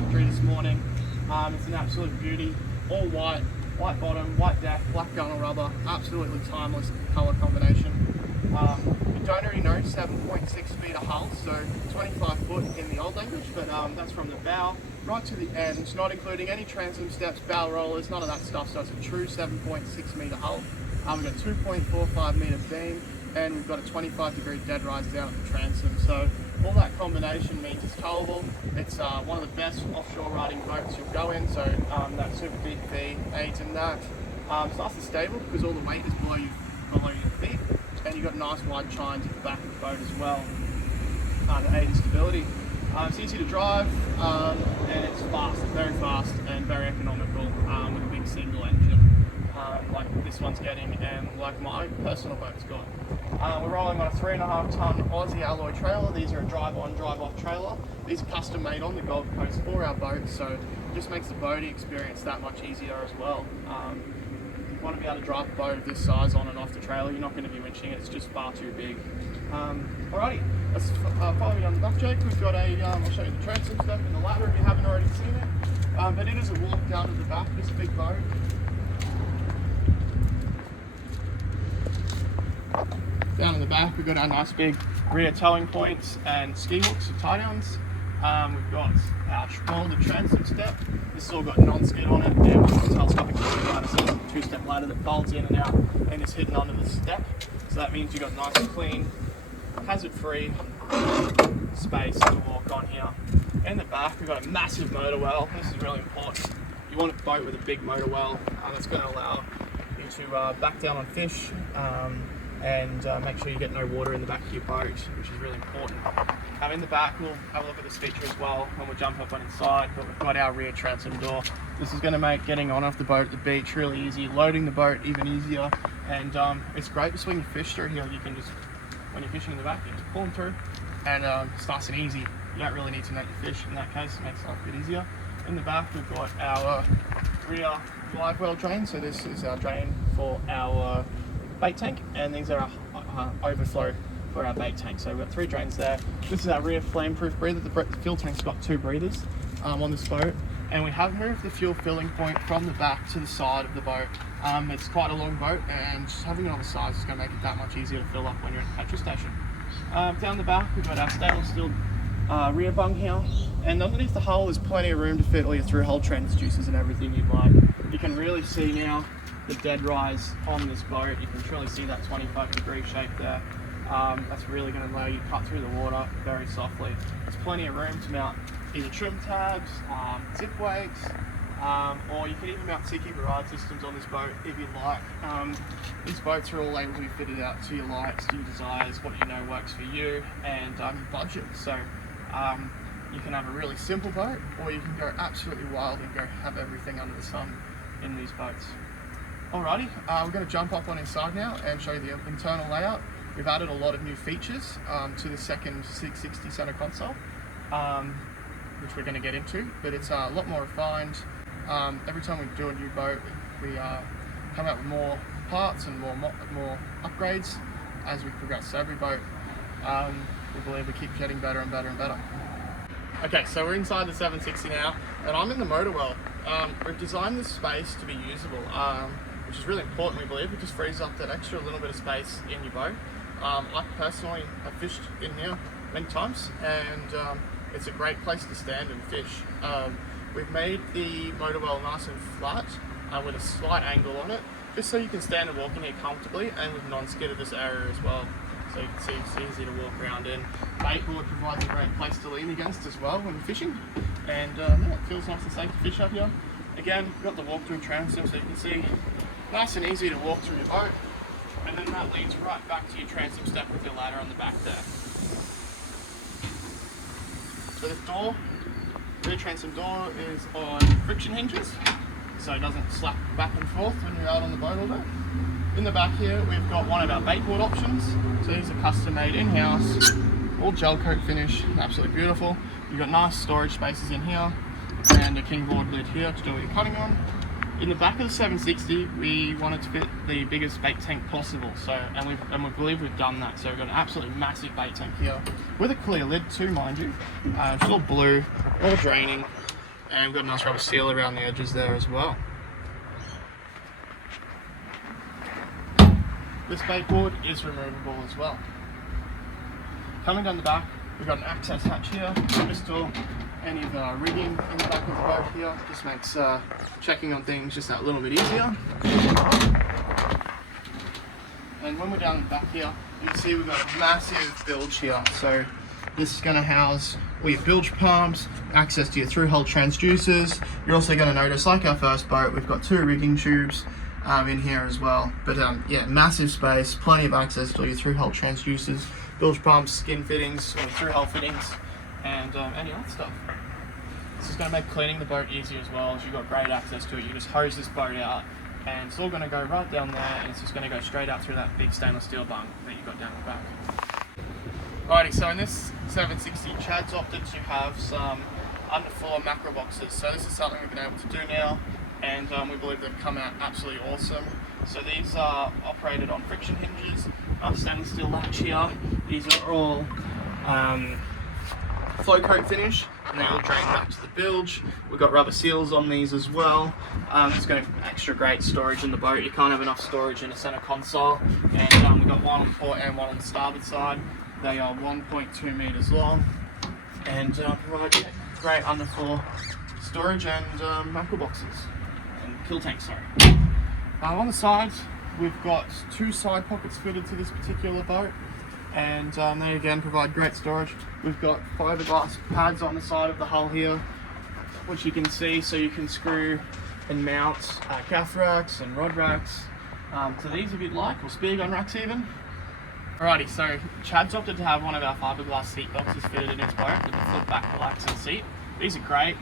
factory this morning. It's an absolute beauty, all white, white bottom, white deck, black gunnel rubber, absolutely timeless colour combination. We don't already know 7.6 metre hull, so 25 foot in the old language, but that's from the bow right to the end, not including any transom steps, bow rollers, none of that stuff, so it's a true 7.6 metre hull. We've got 2.45 metre beam, and we've got a 25-degree dead rise down at the transom, so all that combination means it's towable. It's one of the best offshore riding boats you'll go in, so that super deep V aids in that. It's nice and stable because all the weight is below your feet, and you've got nice wide chines at the back of the boat as well to aid in stability. It's easy to drive, and it's fast, very fast and very economical with a big single engine like this one's getting and like my personal boat's got. We're rolling on a 3.5 ton Aussie alloy trailer. These are a drive-on, drive-off trailer. These are custom made on the Gold Coast for our boat, so it just makes the boating experience that much easier as well. You want to be able to drive a boat of this size on and off the trailer. You're not going to be winching it, it's just far too big. Alrighty, let's follow me on the back, Jake. We've got I'll show you the transom step and the ladder if you haven't already seen it. But it is a walk down to the back of this big boat. Down in the back, we've got our nice big rear towing points and ski hooks and tie downs. We've got our folded transom step. This has all got non-skid on it, and we've got a telescopic ladder, so it's a two-step ladder that folds in and out and is hidden under the step. So that means you've got nice and clean, hazard-free space to walk on here. In the back, we've got a massive motor well. This is really important. You want a boat with a big motor well, that's going to allow you to back down on fish, and make sure you get no water in the back of your boat, which is really important. In the back, we'll have a look at this feature as well when we jump up on inside, but we've got our rear transom door. This is going to make getting on off the boat at the beach really easy, loading the boat even easier, and it's great to swing your fish through here. You can just, when you're fishing in the back, you just pull them through, and it's nice and easy. You don't really need to net your fish in that case, it makes life a bit easier. In the back, we've got our rear live well drain, so this is our drain for our bait tank, and these are our overflow for our bait tank. So we've got 3 drains there. This is our rear flame-proof breather. The fuel tank's got 2 breathers on this boat, and we have moved the fuel filling point from the back to the side of the boat. It's quite a long boat, and just having it on the side is going to make it that much easier to fill up when you're at the petrol station. Down the back, we've got our stainless steel rear bung here, and underneath the hull there's plenty of room to fit all your through-hull transducers and everything you'd like. You can really see now the dead rise on this boat. You can truly see that 25-degree shape there. That's really going to allow you to cut through the water very softly. There's plenty of room to mount either trim tabs, zip weights, or you can even mount seakeeper ride systems on this boat if you like. These boats are all able to be fitted out to your likes, to your desires, what you know works for you, and your budget. So you can have a really simple boat, or you can go absolutely wild and go have everything under the sun in these boats. Alrighty, we're going to jump up on inside now and show you the internal layout. We've added a lot of new features to the second 660 center console, which we're going to get into, but it's a lot more refined. Every time we do a new boat, we come out with more parts and more upgrades as we progress. So every boat, we believe we keep getting better and better and better. Okay, so we're inside the 760 now, and I'm in the motor well. We've designed this space to be usable, which is really important, we believe. It just frees up that extra little bit of space in your boat. I personally have fished in here many times, and it's a great place to stand and fish. We've made the motor well nice and flat with a slight angle on it, just so you can stand and walk in here comfortably, and with non-skid of this area as well. So you can see it's easy to walk around in. Baitboard provides a great place to lean against as well when you're fishing, and yeah, it feels nice and safe to fish up here. Again, we've got the walk-through transom, so you can see nice and easy to walk through your boat, and then that leads right back to your transom step with your ladder on the back there. So this door, rear transom door, is on friction hinges, so it doesn't slap back and forth when you're out on the boat all day. In the back here, we've got one of our baitboard options. So these are custom made in-house, all gel coat finish, absolutely beautiful. You've got nice storage spaces in here, and a king board lid here to do what you're cutting on. In the back of the 760, we wanted to fit the biggest bait tank possible, so and we believe we've done that. So we've got an absolutely massive bait tank here with a clear lid too, mind you. It's all blue, all draining, And we've got a nice rubber seal around the edges there as well. This bakeboard is removable as well. Coming down the back, we've got an access hatch here to store any of the rigging in the back of the boat here. Just makes checking on things just that little bit easier. And when we're down the back here, you can see we've got a massive bilge here. So this is going to house all your bilge pumps, access to your through-hull transducers. You're also going to notice, like our first boat, we've got 2 rigging tubes in here as well. But yeah, massive space, plenty of access to all your through-hull transducers, bilge pumps, skin fittings, or through-hull fittings, and any other stuff. This is going to make cleaning the boat easier as well, as you've got great access to it. You just hose this boat out, and it's all going to go right down there, and it's just going to go straight out through that big stainless steel bung that you've got down the back. Alrighty, so in this 760, Chad's opted to have some underfloor macro boxes. So this is something we've been able to do now, and we believe they've come out absolutely awesome. So these are operated on friction hinges, stainless steel latch here. These are all flow coat finish, and they all drain back to the bilge. We've got rubber seals on these as well. It's going to have extra great storage in the boat. You can't have enough storage in a center console. And we've got one on the port and one on the starboard side. They are 1.2 meters long and provide great underfloor storage and macro boxes and kill tanks. Sorry. On the sides, we've got 2 side pockets fitted to this particular boat, and they again provide great storage. We've got fiberglass pads on the side of the hull here, which you can see, so you can screw and mount gaff racks and rod racks to these if you'd like, or spear gun racks even. Alrighty, so Chad's opted to have one of our fiberglass seat boxes fitted in his boat with a flip back relaxing seat. These are great,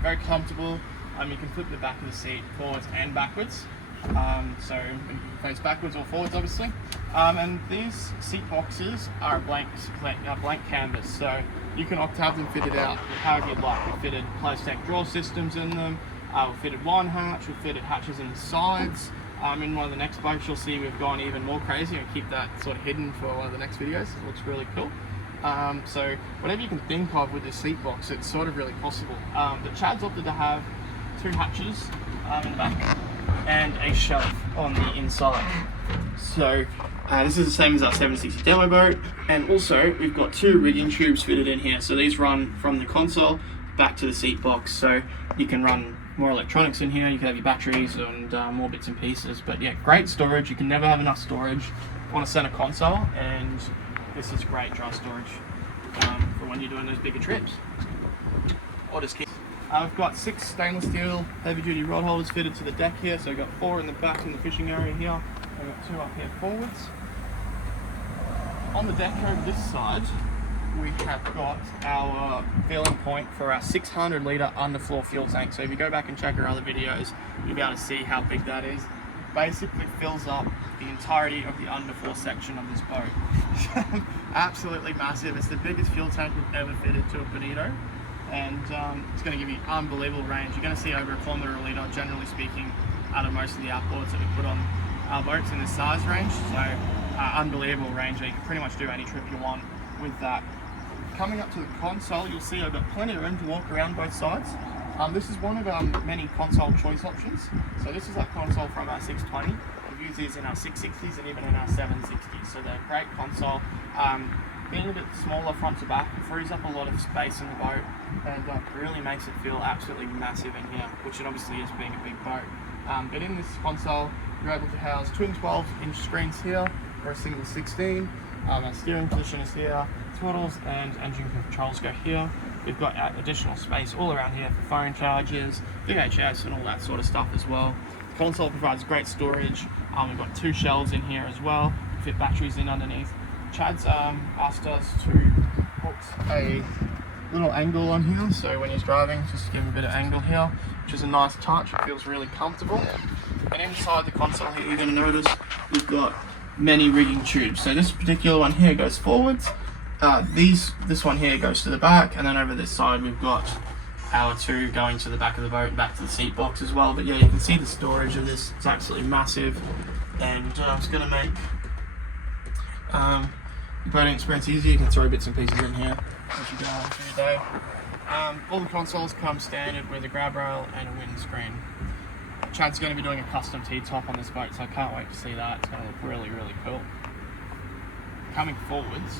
very comfortable. You can flip the back of the seat forwards and backwards. So you can face backwards or forwards, obviously. And these seat boxes are a blank canvas, so you can opt to have them fitted out however you'd like. We've fitted Plastic drawer systems in them. We've fitted one hatch. We've fitted hatches in the sides. In one of the next boats, you'll see we've gone even more crazy and keep that sort of hidden for one of the next videos. It looks really cool. So whatever you can think of with this seat box, it's sort of really possible. But Chad's opted to have 2 hatches in the back and a shelf on the inside. So this is the same as our 760 demo boat, and also we've got 2 rigging tubes fitted in here. So these run from the console back to the seat box, so you can run more electronics in here. You can have your batteries and more bits and pieces. But yeah, great storage. You can never have enough storage on a center console, and this is great dry storage for when you're doing those bigger trips. Or just keep. I've got 6 stainless steel heavy duty rod holders fitted to the deck here, so I've got 4 in the back in the fishing area here. I've got 2 up here forwards. On the deck over this side, we have got our filling point for our 600 litre underfloor fuel tank. So if you go back and check our other videos, you'll be able to see how big that is. Basically fills up the entirety of the underfloor section of this boat. Absolutely massive. It's the biggest fuel tank we've ever fitted to a Bonito, and it's going to give you unbelievable range. You're going to see over 1 kilometre a litre, generally speaking, out of most of the outboards that we put on our boats in this size range. So unbelievable range. You can pretty much do any trip you want with that. Coming up to the console, you'll see I've got plenty of room to walk around both sides. This is one of our many console choice options. So this is our console from our 620. We've used these in our 660s and even in our 760s. So they're a great console. Being a bit smaller front to back, it frees up a lot of space in the boat, and really makes it feel absolutely massive in here, which it obviously is being a big boat. But in this console, you're able to house twin 12-inch screens here or a single 16. Our steering position is here, throttles and engine controls go here. We've got additional space all around here for phone chargers, VHS and all that sort of stuff as well. The console provides great storage. We've got 2 shelves in here as well, fit batteries in underneath. Chad's asked us to put a little angle on here, so when he's driving, just to give him a bit of angle here, which is a nice touch. It feels really comfortable. And inside the console here, you're going to notice we've got many rigging tubes. So this particular one here goes forwards. This one here goes to the back, and then over this side we've got our 2 going to the back of the boat and back to the seat box as well. But yeah, you can see the storage of this. It's absolutely massive, and it's going to make the boating experience easier. You can throw bits and pieces in here as you go on through your day. All the consoles come standard with a grab rail and a windscreen. Chad's going to be doing a custom T-top on this boat, so I can't wait to see that. It's going to look really, really cool. Coming forwards,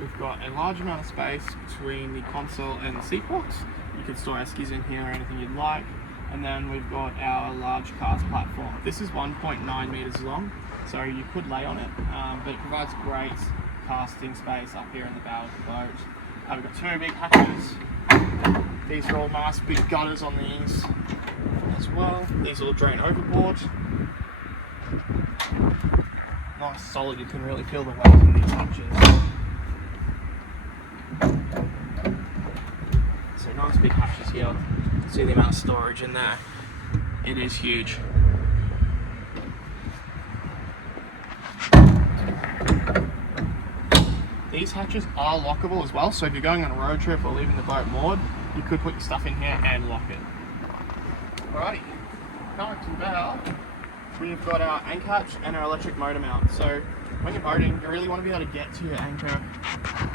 we've got a large amount of space between the console and the seat box. You can store eskies in here or anything you'd like. And then we've got our large cast platform. This is 1.9 meters long, so you could lay on it, but it provides great casting space up here in the bow of the boat. We've got two big hatches. These are all nice big gutters on these as well. These will drain overboard. Nice solid, you can really feel the weight in these hatches. So nice big hatches here. See the amount of storage in there. It is huge. These hatches are lockable as well, so if you're going on a road trip or leaving the boat moored, you could put your stuff in here and lock it. Alrighty, coming to the bow, we've got our anchor hatch and our electric motor mount. So when you're boating, you really want to be able to get to your anchor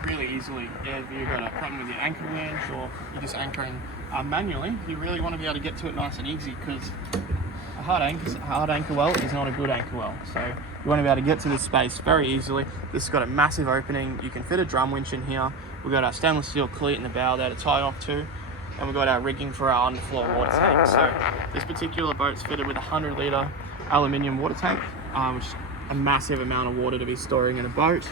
really easily. If you've got a problem with your anchor winch or you're just anchoring manually, you really want to be able to get to it nice and easy, because a hard anchor well is not a good anchor well. So you want to be able to get to this space very easily. This has got a massive opening. You can fit a drum winch in here. We've got our stainless steel cleat in the bow there to tie off to. And we've got our rigging for our underfloor water tank. So this particular boat's fitted with a 100-litre aluminium water tank, which is a massive amount of water to be storing in a boat.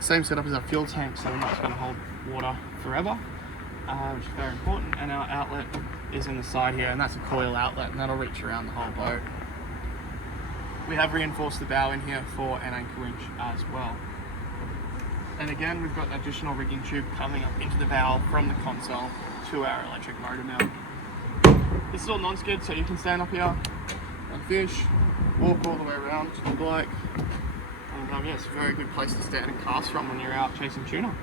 Same setup as our fuel tank, so we're not going to hold water forever, which is very important. And our outlet is in the side here, and that's a coil outlet, and that'll reach around the whole boat. We have reinforced the bow in here for an anchor winch as well. And again, we've got an additional rigging tube coming up into the bow from the console to our electric motor mount. This is all non-skid, so you can stand up here and fish, walk all the way around if you'd like. And yeah, it's a very good place to stand and cast from when you're out chasing tuna.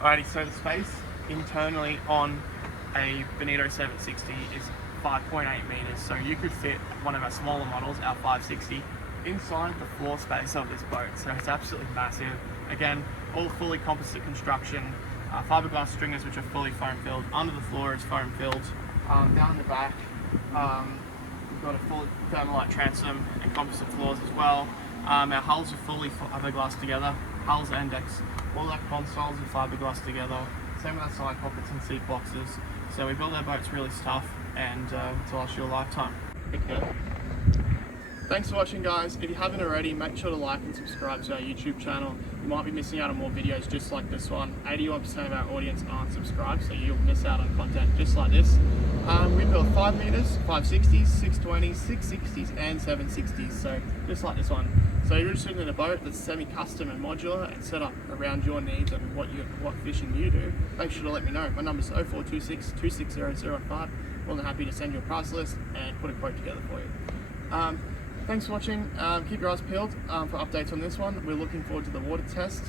Alrighty, so the space internally on a Bonito 760 is 5.8 meters, so you could fit one of our smaller models, our 560, inside the floor space of this boat. So it's absolutely massive. Again, all fully composite construction, fiberglass stringers which are fully foam filled. Under the floor is foam filled. Down the back, we've got a full thermalite transom and composite floors as well. Our hulls are fully fiberglass together, hulls and decks. All our consoles are fiberglass together. Same with our side pockets and seat boxes. So we build our boats really tough and to last you a lifetime. Okay. Thanks for watching, guys. If you haven't already, make sure to like and subscribe to our YouTube channel. You might be missing out on more videos just like this one. 81% of our audience aren't subscribed, so you'll miss out on content just like this. We build 5 meters, 560s, 620s, 660s and 760s, so just like this one. So you're interested in a boat that's semi-custom and modular and set up around your needs and what fishing you do, make sure to let me know. My number's 0426 260005. More than happy to send you a price list and put a quote together for you. Thanks for watching. Keep your eyes peeled for updates on this one. We're looking forward to the water test.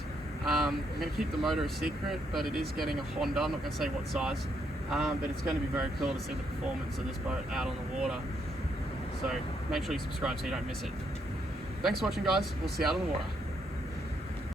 I'm going to keep the motor a secret, but it is getting a Honda. I'm not going to say what size, but it's going to be very cool to see the performance of this boat out on the water. So make sure you subscribe so you don't miss it. Thanks for watching, guys. We'll see you out on the water.